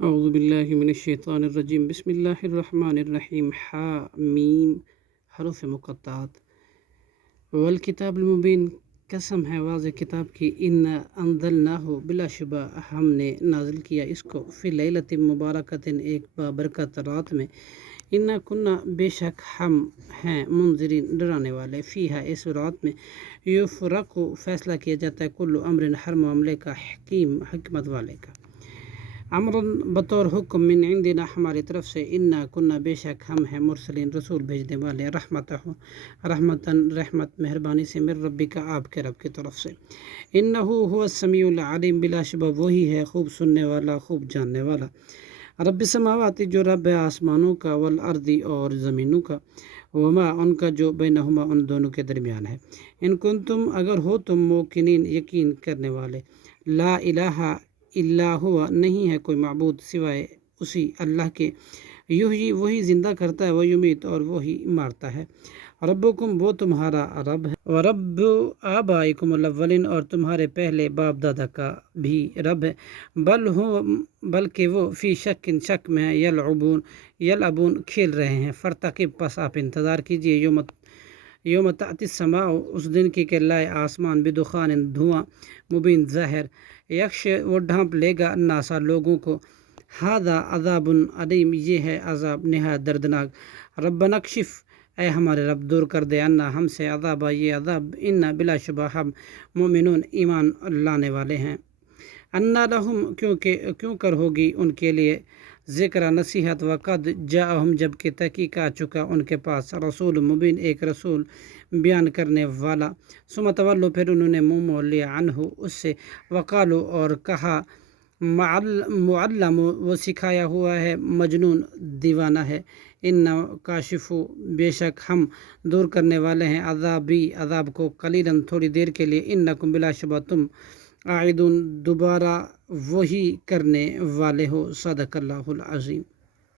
اعوذ باللہ من الشیطان الرجیم بسم اللہ الرحمن الرحیم حامیم حروف مقطعات والکتاب المبین، قسم ہے واضح کتاب کی، انا انزلناہ بلا شبہ ہم نے نازل کیا اس کو، فی لیلۃ مبارکۃ ایک بابرکت رات میں، انا کنا بے شک ہم ہیں منذرین ڈرانے والے، فیہا اس رات میں، یفرق فیصلہ کیا جاتا ہے، کل امر ہر معاملے کا، حکیم حکمت والے کا، امراً بطور حکم، من عندنا ہماری طرف سے، انا کنا بے شک ہم ہیں مرسلین رسول بھیجنے والے، رحمتاً رحمت مہربانی سے، من ربی کا آپ کے رب کی طرف سے، انہو هو السمیع العلیم بلا شبہ وہی ہے خوب سننے والا خوب جاننے والا، رب السماوات جو رب ہے آسمانوں کا، والارض اور زمینوں کا، وما ان کا جو بینہما ان دونوں کے درمیان ہے، ان کنتم اگر ہو تم موقنین یقین کرنے والے، لا الہ الا ہوا نہیں ہے کوئی معبود سوائے اسی اللہ کے، یحیی وہی زندہ کرتا ہے، ویمیت اور وہی مارتا ہے، ربکم وہ تمہارا رب ہے، ورب آبائکم الاولین اور تمہارے پہلے باپ دادا کا بھی رب ہے، بلکہ وہ فی شک میں ہے، یلعبون کھیل رہے ہیں، فرتقب پس آپ انتظار کیجئے، یوم تأتی السماء اس دن کی کہ لائے آسمان، بدخان دھواں، مبین ظاہر، یکش وہ ڈھانپ لے گا، الناسا لوگوں کو، ھذا عذاب علیم یہ ہے عذاب نہایت دردناک، ربنا اکشف اے ہمارے رب دور کر دے، انا ہم سے، عذاب یہ عذاب، انا بلا شبہ ہم مومنون ایمان لانے والے ہیں، انا لہم کیوں کر ہوگی ان کے لیے ذکر نصیحت، وقد جاءہم جب کہ تحقیق آ چکا ان کے پاس، رسول مبین ایک رسول بیان کرنے والا، ثم تولوا پھر انہوں نے منہ موڑ لیا، عنہ اس سے، وقالو اور کہا، معلم وہ سکھایا ہوا ہے، مجنون دیوانہ ہے، ان کاشف بے شک ہم دور کرنے والے ہیں، عذابی عذاب کو، قلیلاً تھوڑی دیر کے لیے، انکم بلا شبہ تم، عائدون دوبارہ وہی کرنے والے ہو، صدق اللہ العظیم۔